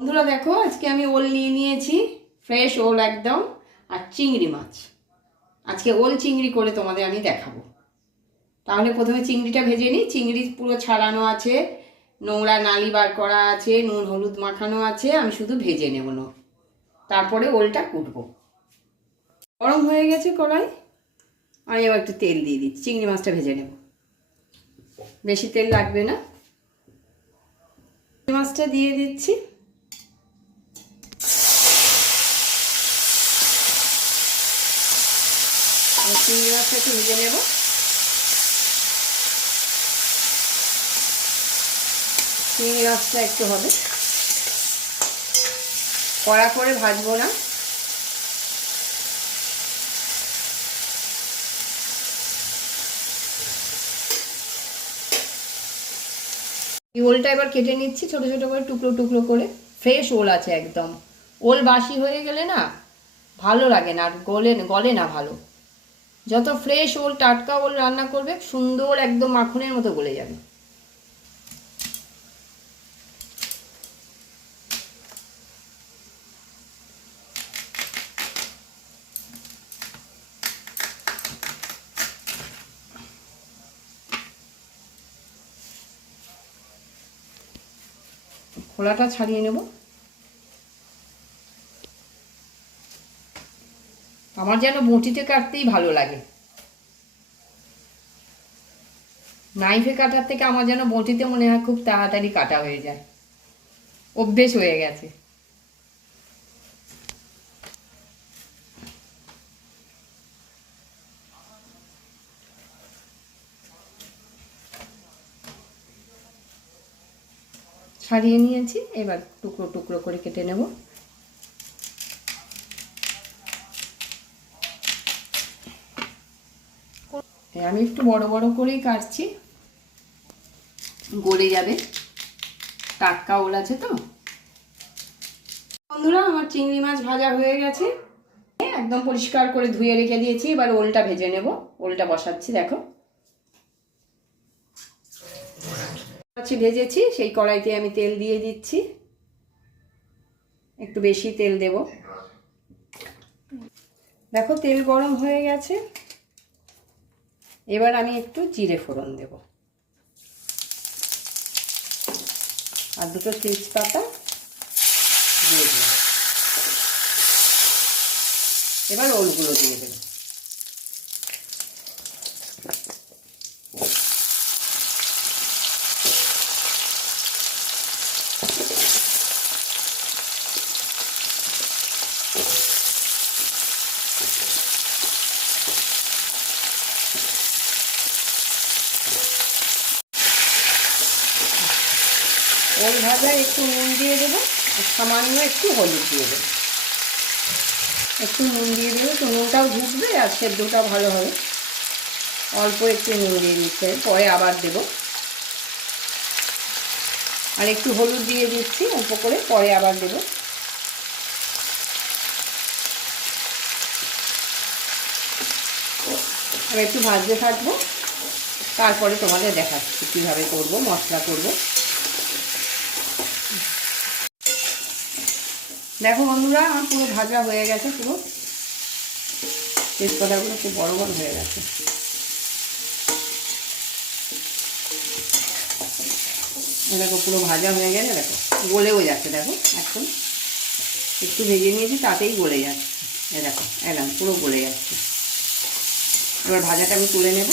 বন্ধুরা দেখো, আজকে আমি ওল নিয়ে নিয়েছি, ফ্রেশ ওল একদম, আর চিংড়ি মাছ। আজকে ওল চিংড়ি করে তোমাদের আমি দেখাবো। তাহলে প্রথমে চিংড়িটা ভেজে নিই। চিংড়ি পুরো ছাড়ানো আছে, নোংরা নালি বার করা আছে, নুন, হলুদ মাখানো আছে, আমি শুধু ভেজে নেব না। তারপরে ওলটা কুটবো। গরম হয়ে গেছে কড়াই। আমি এবার একটু তেল দিয়ে দিচ্ছি। চিংড়ি মাছটা ভেজে নেব। বেশি তেল লাগবে না। চিংড়ি মাছটা দিয়ে দিচ্ছি। আমি চিংড়ি মাছটা একটু ভেজে নেব। চিংড়ি মাছটা একটু হবে। কড়া করে ভাজবো না। ওলটা এবার কেটে নিচ্ছি, ছোট ছোট করে, টুকরো টুকরো করে। ফ্রেশ ওল আছে একদম। ওল বাসি হয়ে গেলে না ভালো লাগে না, আর গলে গলে না ভালো। যত ফ্রেশ ওল, টাটকা ওল রান্না করবে, সুন্দর একদম মাখনের মতো গলে যাবে। খোলাটা ছাড়িয়ে নেব। আমার যেন বঁটিতে কাটতেই ভালো লাগে। নাইফে কাটার থেকে আমার যেন বঁটিতে মনে হয় খুব তাড়াতাড়ি কাটা হয়ে যায়। অভ্যেস হয়ে গেছে। ছাড়িয়ে নিয়েছি, এবার টুকরো টুকরো করে কেটে নেব। আমি একটু বড় বড় করেই কাটছি। গলে যাবে। টাটকা ওল আছে তো? বন্ধুরা, আমার চিংড়ি মাছ ভাজা হয়ে গেছে। একদম পরিষ্কার করে ধুয়ে রেখে দিয়েছি। এবার ওলটা ভেজে নেব। ওলটা বসাচ্ছি, দেখো। ভেজেছি, সেই কড়াইতে আমি তেল দিয়ে দিচ্ছি। একটু বেশি তেল দেব। দেখো, তেল গরম হয়ে গেছে। এবার আমি একটু জিরে ফোড়ন দেব। আর দুটো তেজপাতা দিয়ে দেব এবার ওলগুলো দিয়ে দেবো। ওল ভাজায় একটু নুন দিয়ে দেবো, আর সামান্য একটু হলুদ দিয়ে দেবো। একটু নুন দিয়ে দেবো, তো নুনটাও ঢুকবে আর সেদ্ধটাও ভালো হবে। অল্প একটু নুন দিয়ে দিচ্ছে পরে আবার দেবো। আর একটু হলুদ দিয়ে দিচ্ছি, অল্প করে, পরে আবার দেবো। একটু ভাজতে থাকব, তারপরে তোমাদের দেখাচ্ছি কীভাবে করব, মশলা করব। দেখো বন্ধুরা, আমার পুরো ভাজা হয়ে গেছে, পুরো। তেজপাতাগুলো খুব বড় বড় হয়ে গেছে। দেখো, পুরো ভাজা হয়ে গেছে, দেখো। গলেও যাচ্ছে, দেখো এখন একটু ভেজে নিয়েছি, তাতেই গলে যাচ্ছে। দেখো একদম পুরো গলে যাচ্ছে। এবার ভাজাটা আমি তুলে নেব।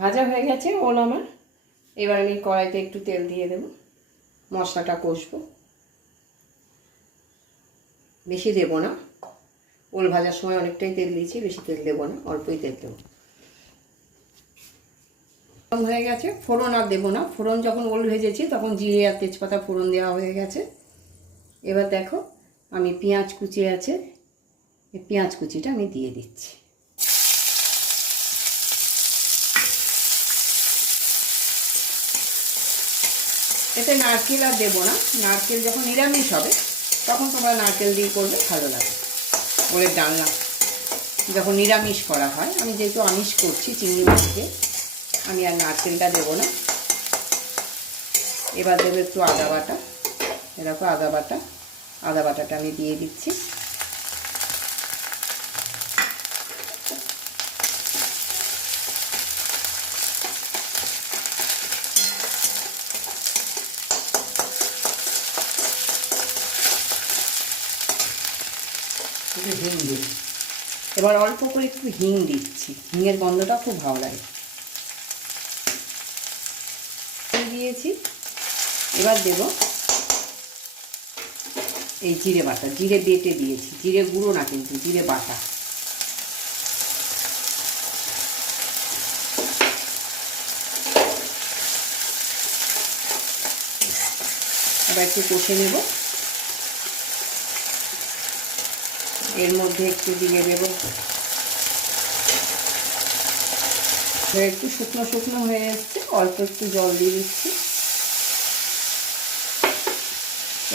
ভাজা হয়ে গেছে, ওল আমার। এবার আমি কড়াইতে একটু তেল দিয়ে দেব। মশলাটা কষবো। বেশি দেব না। ওল ভাজার সময় অনেকটাই তেল দিয়েছি, বেশি তেল দেবো না, অল্পই তেল দেবো। হয়ে গেছে, ফোড়ন আর দেবো না। ফোড়ন যখন ওল ভেজেছি, তখন জিরে আর তেজপাতা ফোড়ন দেওয়া হয়ে গেছে। এবার দেখো, আমি পেঁয়াজ কুচি আছে পেঁয়াজ কুচিটা আমি দিয়ে দিচ্ছি। এতে নারকেল আর দেবো না। নারকেল যখন নিরামিষ হবে, তখন তোমরা নারকেল দিয়ে করবে ভালো লাগে। ওরে ডালনা, যখন নিরামিষ করা হয়, আমি যেহেতু আমিষ করছি চিংড়ি মাছকে, আমি আর নারকেলটা দেবো না। এবার দেবো একটু আদা বাটা। এরকম আদা বাটা, আদা বাটাটা আমি দিয়ে দিচ্ছি। একটু হিং দিই। এবার অল্প করে একটু হিং দিচ্ছি। হিঙের গন্ধটা খুব ভালো লাগে। দিয়েছি। এবার দেব এই জিরে বাটা। জিরে বেটে দিয়েছি। জিরে গুঁড়ো না কিন্তু, জিরে বাটা। এবার একটু কষে নেব। এর মধ্যে একটু দিয়ে দেব। একটু শুকনো শুকনো হয়ে এসছে, অল্প একটু জল দিয়ে দিচ্ছি।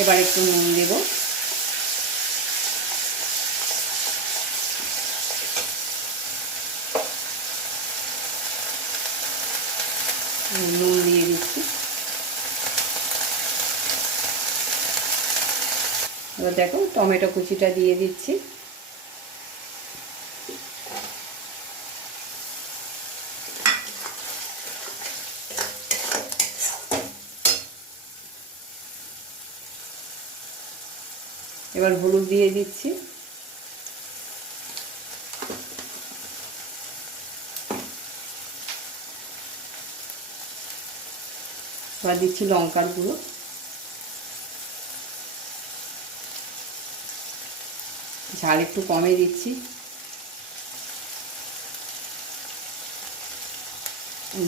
এবার একটু নুন দেব। নুন দিয়ে দিচ্ছি। এবার দেখো টমেটো কুচিটা দিয়ে দিচ্ছি। এবার হলুদ দিয়ে দিচ্ছি। এবার দিচ্ছি লঙ্কার গুঁড়ো। ঝাল একটু কমে দিচ্ছি।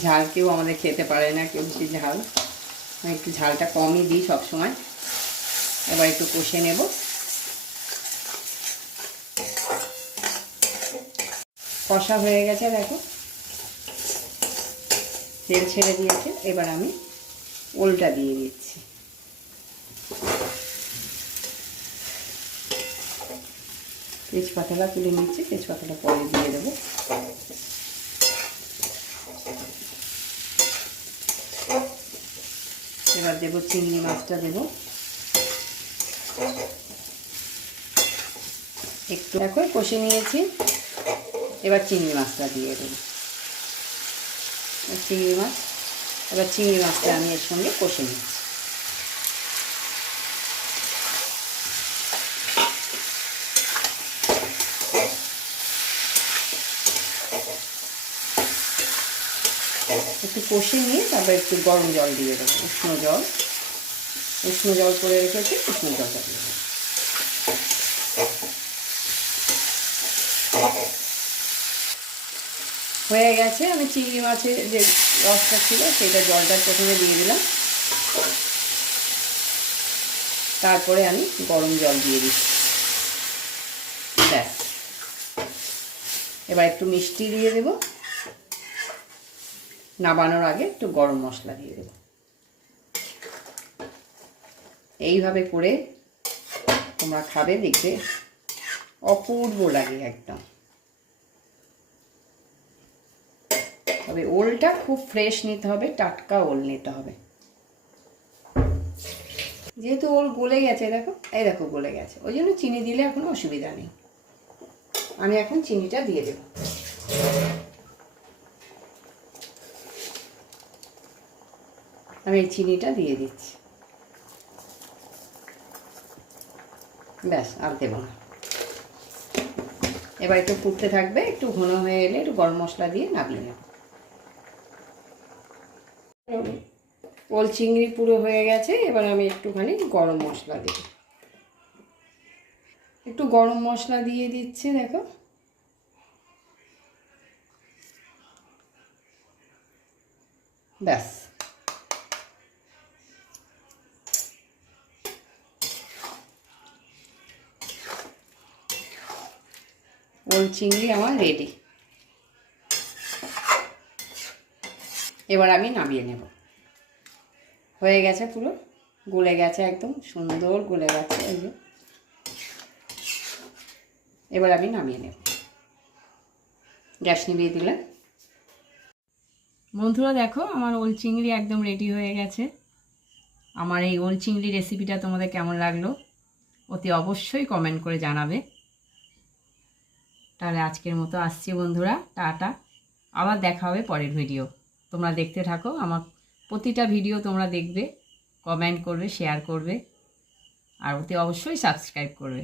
ঝাল কেউ আমাদের খেতে পারে না, কেউ বেশি ঝাল। একটু ঝালটা কমই দিই সবসময়। এবার একটু কষে নেব। কষা হয়ে গেছে, দেখো। তেল ছেড়ে দিয়েছে। এবার আমি ওলটা দিয়ে দিচ্ছি। তেজপাতাটা তুলে নিচ্ছি, তেজপাতাটা পরে দিয়ে দেবো। এবার দেবো চিংড়ি মাছটা দেবো। একটু দেখো, কষে নিয়েছি। এবার চিংড়ি মাছটা দিয়ে দেবো। চিংড়ি মাছ, এবার চিংড়ি মাছটা আমি এর সঙ্গে কষে নিচ্ছি। একটু কষে নিয়ে তারপর একটু গরম জল দিয়ে দেবো, উষ্ণ জল। উষ্ণ জল করে রেখেছি, উষ্ণ জলটা দিয়ে দেবো। হয়ে গেছে, আমি চিংড়ি মাছের যে রসটা ছিল সেটা জলটা প্রথমে দিয়ে দিলাম। তারপরে আমি গরম জল দিয়ে দিচ্ছি। ব্যাস। এবার একটু মিষ্টি দিয়ে দেব। নাবানোর আগে একটু গরম মশলা দিয়ে দেব। এইভাবে করে তোমরা খাবে, দেখবে অপূর্ব লাগে একদম। তবে ওলটা খুব ফ্রেশ নিতে হবে, টাটকা ওল নিতে হবে। যেহেতু ওল গলে গেছে, দেখো, এই দেখো গলে গেছে। ওই জন্য চিনি দিলে এখন অসুবিধা নেই। আমি এখন চিনিটা দিয়ে দেব। আমি এই চিনিটা দিয়ে দিচ্ছি। ব্যাস, আর দেবো না। এবার একটু ফুটতে থাকবে, একটু ঘন হয়ে এলে একটু গরম মশলা দিয়ে নামিয়ে নেব। ওল চিংড়ি পুরো হয়ে গেছে, এবার আমি একটুখানি গরম মশলা দিই একটু গরম মশলা দিয়ে দিচ্ছি, দেখো। ব্যাস। ওল চিংড়ি আমার রেডি এবার আমি নামিয়ে নেব। হয়ে গেছে পুরো। গলে গেছে একদম। সুন্দর গলে গেছে এই যে। এবার আমি নামিয়ে নেব। গ্যাস নিভিয়ে দিলাম। বন্ধুরা দেখো, আমার ওল চিংড়ি একদম রেডি হয়ে গেছে। আমার এই ওল চিংড়ি রেসিপিটা তোমাদের কেমন লাগল, অতি অবশ্যই কমেন্ট করে জানাবে। তাহলে আজকের মতো আসছি বন্ধুরা, টাটা। আবার দেখা হবে পরের ভিডিও তোমরা দেখতে থাকো, আমার প্রতিটা ভিডিও তোমরা দেখবে কমেন্ট করবে শেয়ার করবে, আর ওতে অবশ্যই সাবস্ক্রাইব করবে।